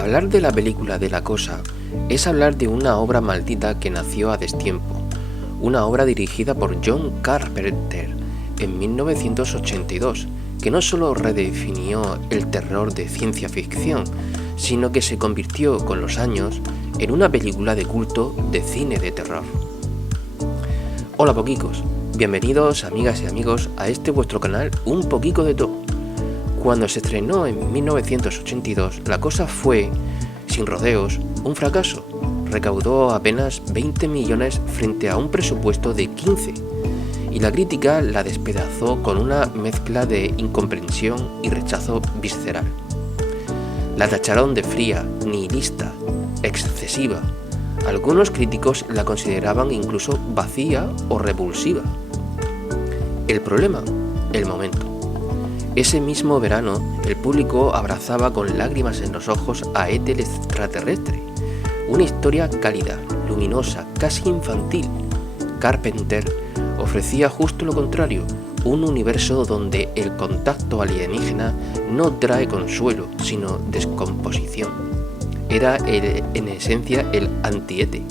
Hablar de la película de La Cosa es hablar de una obra maldita que nació a destiempo, una obra dirigida por John Carpenter en 1982, que no solo redefinió el terror de ciencia ficción, sino que se convirtió con los años en una película de culto de cine de terror. Hola poquicos, bienvenidos amigas y amigos a este vuestro canal Un Poquico de Todo. Cuando se estrenó en 1982, La Cosa fue, sin rodeos, un fracaso. Recaudó apenas 20 millones frente a un presupuesto de 15, y la crítica la despedazó con una mezcla de incomprensión y rechazo visceral. La tacharon de fría, nihilista, excesiva. Algunos críticos la consideraban incluso vacía o repulsiva. El problema, el momento. Ese mismo verano, el público abrazaba con lágrimas en los ojos a E.T. el extraterrestre. Una historia cálida, luminosa, casi infantil. Carpenter ofrecía justo lo contrario, un universo donde el contacto alienígena no trae consuelo, sino descomposición. Era en esencia el anti-ET.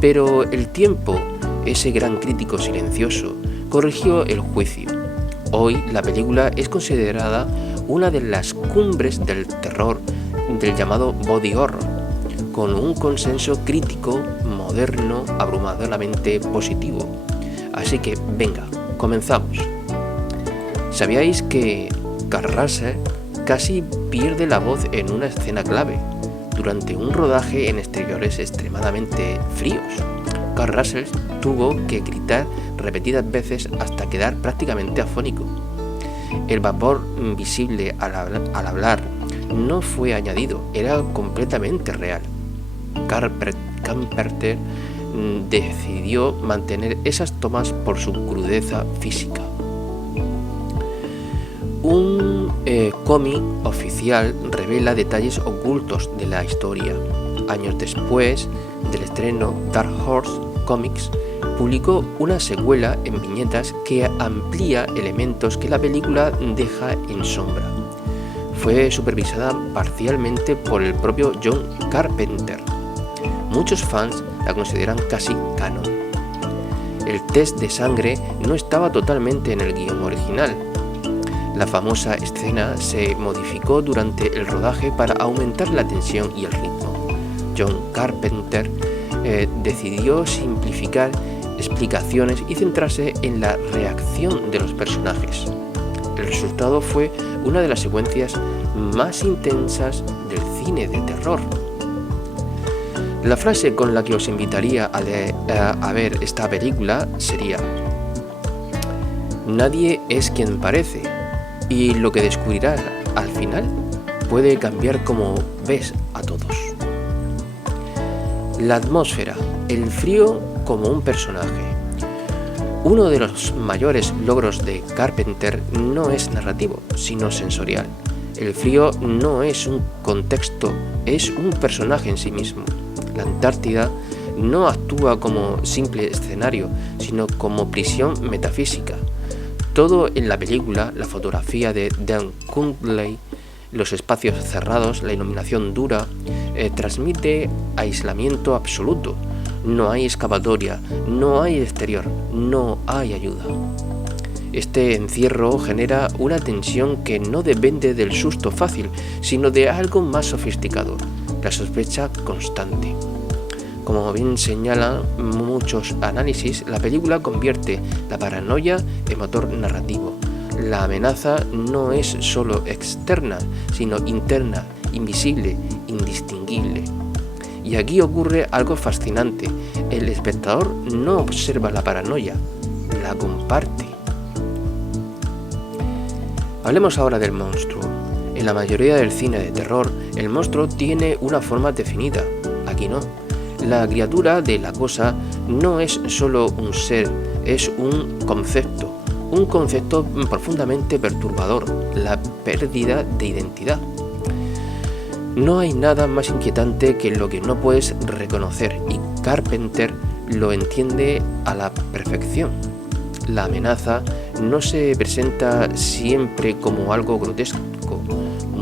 Pero el tiempo, ese gran crítico silencioso, corrigió el juicio. Hoy la película es considerada una de las cumbres del terror del llamado body horror, con un consenso crítico moderno abrumadoramente positivo. Así que venga, comenzamos. ¿Sabíais que Kurt Russell casi pierde la voz en una escena clave durante un rodaje en exteriores extremadamente fríos? Kurt Russell tuvo que gritar repetidas veces hasta quedar prácticamente afónico. El vapor visible al hablar no fue añadido, era completamente real. Carpenter decidió mantener esas tomas por su crudeza física. Un cómic oficial revela detalles ocultos de la historia. Años después del estreno, Dark Horse Comics publicó una secuela en viñetas que amplía elementos que la película deja en sombra. Fue supervisada parcialmente por el propio John Carpenter. Muchos fans la consideran casi canon. El test de sangre no estaba totalmente en el guión original. La famosa escena se modificó durante el rodaje para aumentar la tensión y el ritmo. John Carpenter decidió simplificar explicaciones y centrarse en la reacción de los personajes. El resultado fue una de las secuencias más intensas del cine de terror. La frase con la que os invitaría a ver esta película sería: nadie es quien parece, y lo que descubrirás al final puede cambiar cómo ves a todos. La atmósfera, el frío como un personaje. Uno de los mayores logros de Carpenter no es narrativo, sino sensorial. El frío no es un contexto, es un personaje en sí mismo. La Antártida no actúa como simple escenario, sino como prisión metafísica. Todo en la película, la fotografía de Dan Cundley, los espacios cerrados, la iluminación dura, transmite aislamiento absoluto. No hay escapatoria, no hay exterior, no hay ayuda. Este encierro genera una tensión que no depende del susto fácil, sino de algo más sofisticado, la sospecha constante. Como bien señalan muchos análisis, la película convierte la paranoia en motor narrativo. La amenaza no es solo externa, sino interna, invisible, indistinguible. Y aquí ocurre algo fascinante. El espectador no observa la paranoia, la comparte. Hablemos ahora del monstruo. En la mayoría del cine de terror, el monstruo tiene una forma definida. Aquí no. La criatura de La Cosa no es solo un ser, es un concepto profundamente perturbador, la pérdida de identidad. No hay nada más inquietante que lo que no puedes reconocer, y Carpenter lo entiende a la perfección. La amenaza no se presenta siempre como algo grotesco.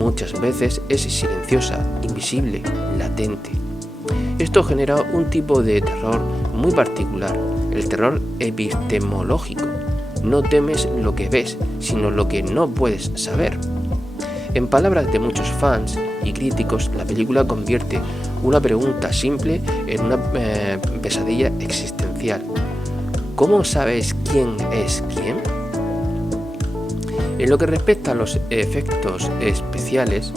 Muchas veces es silenciosa, invisible, latente. Esto genera un tipo de terror muy particular, el terror epistemológico. No temes lo que ves, sino lo que no puedes saber. En palabras de muchos fans y críticos, la película convierte una pregunta simple en una pesadilla existencial. ¿Cómo sabes quién es quién? En lo que respecta a los efectos especiales,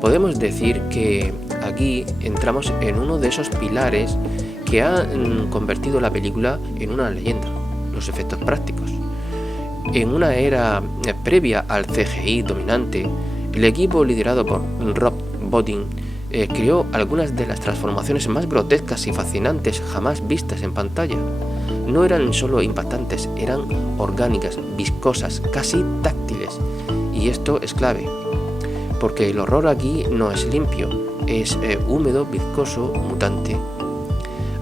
podemos decir que aquí entramos en uno de esos pilares que han convertido la película en una leyenda, los efectos prácticos. En una era previa al CGI dominante, el equipo liderado por Rob Bottin creó algunas de las transformaciones más grotescas y fascinantes jamás vistas en pantalla. No eran solo impactantes, eran orgánicas, viscosas, casi táctiles. Y esto es clave, porque el horror aquí no es limpio, es húmedo, viscoso, mutante.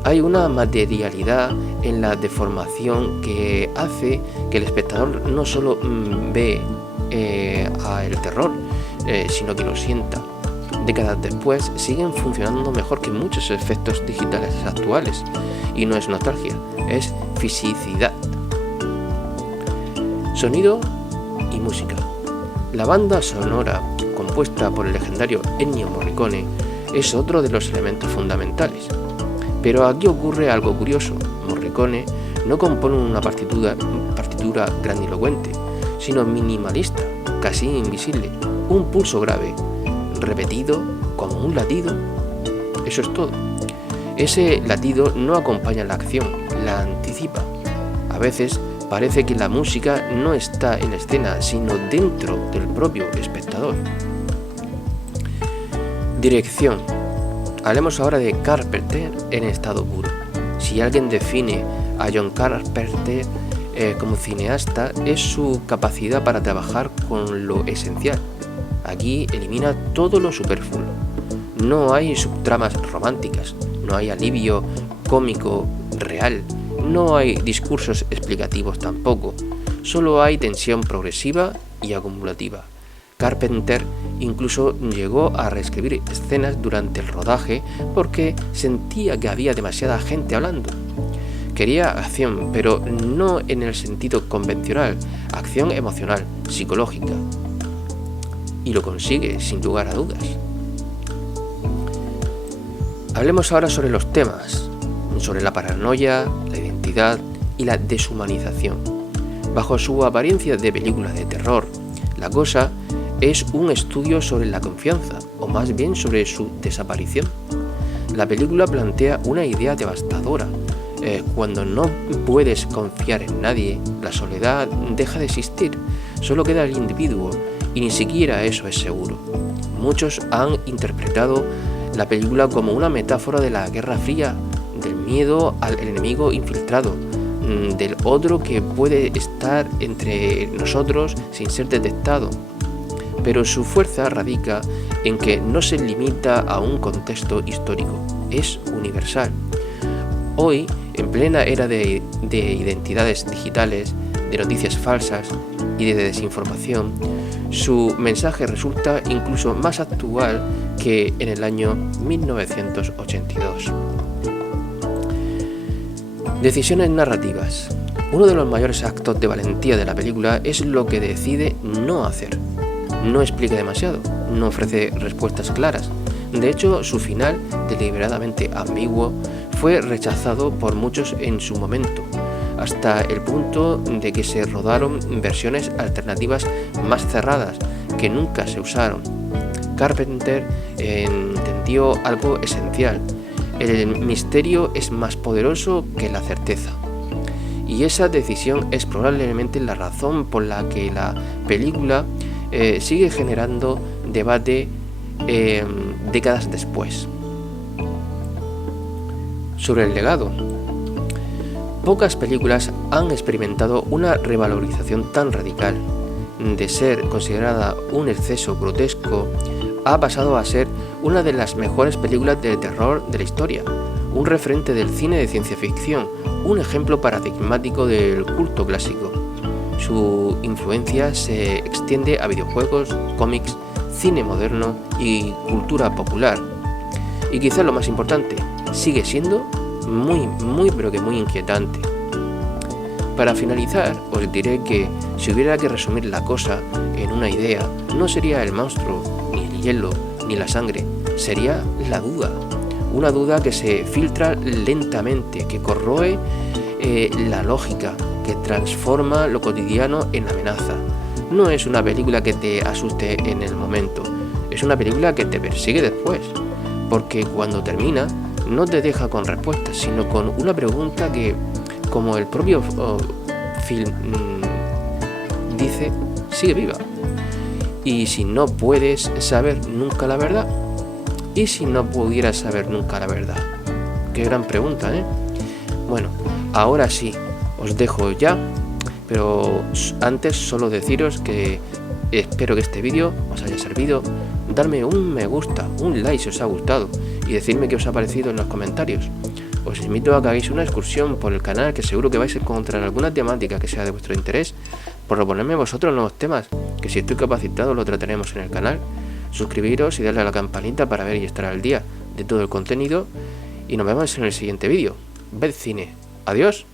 Hay una materialidad en la deformación que hace que el espectador no solo ve el terror, sino que lo sienta. Décadas después siguen funcionando mejor que muchos efectos digitales actuales, y no es nostalgia, es fisicidad. Sonido y música. La banda sonora, compuesta por el legendario Ennio Morricone, es otro de los elementos fundamentales. Pero aquí ocurre algo curioso. Morricone no compone una partitura grandilocuente, sino minimalista, casi invisible, un pulso grave, repetido como un latido. Eso es todo. Ese latido no acompaña la acción, la anticipa. A veces parece que la música no está en escena, sino dentro del propio espectador. Dirección. Hablemos ahora de Carpenter en estado puro. Si alguien define a John Carpenter como cineasta, es su capacidad para trabajar con lo esencial. Aquí elimina todo lo superfluo. No hay subtramas románticas, no hay alivio cómico real, no hay discursos explicativos tampoco. Solo hay tensión progresiva y acumulativa. Carpenter incluso llegó a reescribir escenas durante el rodaje porque sentía que había demasiada gente hablando. Quería acción, pero no en el sentido convencional, acción emocional, psicológica. Y lo consigue, sin lugar a dudas. Hablemos ahora sobre los temas, sobre la paranoia, la identidad y la deshumanización. Bajo su apariencia de película de terror, La Cosa es un estudio sobre la confianza, o más bien sobre su desaparición. La película plantea una idea devastadora. Cuando no puedes confiar en nadie, la soledad deja de existir, solo queda el individuo, y ni siquiera eso es seguro. Muchos han interpretado la película como una metáfora de la Guerra Fría, del miedo al enemigo infiltrado, del otro que puede estar entre nosotros sin ser detectado. Pero su fuerza radica en que no se limita a un contexto histórico, es universal. Hoy, en plena era de identidades digitales, de noticias falsas y de desinformación, su mensaje resulta incluso más actual que en el año 1982. Decisiones narrativas. Uno de los mayores actos de valentía de la película es lo que decide no hacer. No explica demasiado, no ofrece respuestas claras. De hecho, su final, deliberadamente ambiguo, fue rechazado por muchos en su momento, hasta el punto de que se rodaron versiones alternativas más cerradas, que nunca se usaron. Carpenter entendió algo esencial: el misterio es más poderoso que la certeza. Y esa decisión es probablemente la razón por la que la película sigue generando debate décadas después. Sobre el legado. Pocas películas han experimentado una revalorización tan radical. De ser considerada un exceso grotesco, ha pasado a ser una de las mejores películas de terror de la historia, un referente del cine de ciencia ficción, un ejemplo paradigmático del culto clásico. Su influencia se extiende a videojuegos, cómics, cine moderno y cultura popular. Y quizás lo más importante, sigue siendo muy pero que muy inquietante. Para finalizar, os diré que si hubiera que resumir la cosa en una idea, no sería el monstruo, ni el hielo, ni la sangre, sería la duda. Una duda que se filtra lentamente, que corroe la lógica, que transforma lo cotidiano en amenaza. No es una película que te asuste en el momento, es una película que te persigue después, porque cuando termina no te deja con respuestas, sino con una pregunta que, como el propio film dice, sigue viva. Y si no puedes saber nunca la verdad, y si no pudieras saber nunca la verdad, qué gran pregunta, ¿eh? Bueno, ahora sí, os dejo ya, pero antes solo deciros que espero que este vídeo os haya servido. Darme un me gusta, un like si os ha gustado y decidme qué os ha parecido en los comentarios. Os invito a que hagáis una excursión por el canal, que seguro que vais a encontrar alguna temática que sea de vuestro interés, por proponerme vosotros nuevos temas, que si estoy capacitado lo trataremos en el canal. Suscribiros y darle a la campanita para ver y estar al día de todo el contenido, y nos vemos en el siguiente vídeo. Ved cine. Adiós.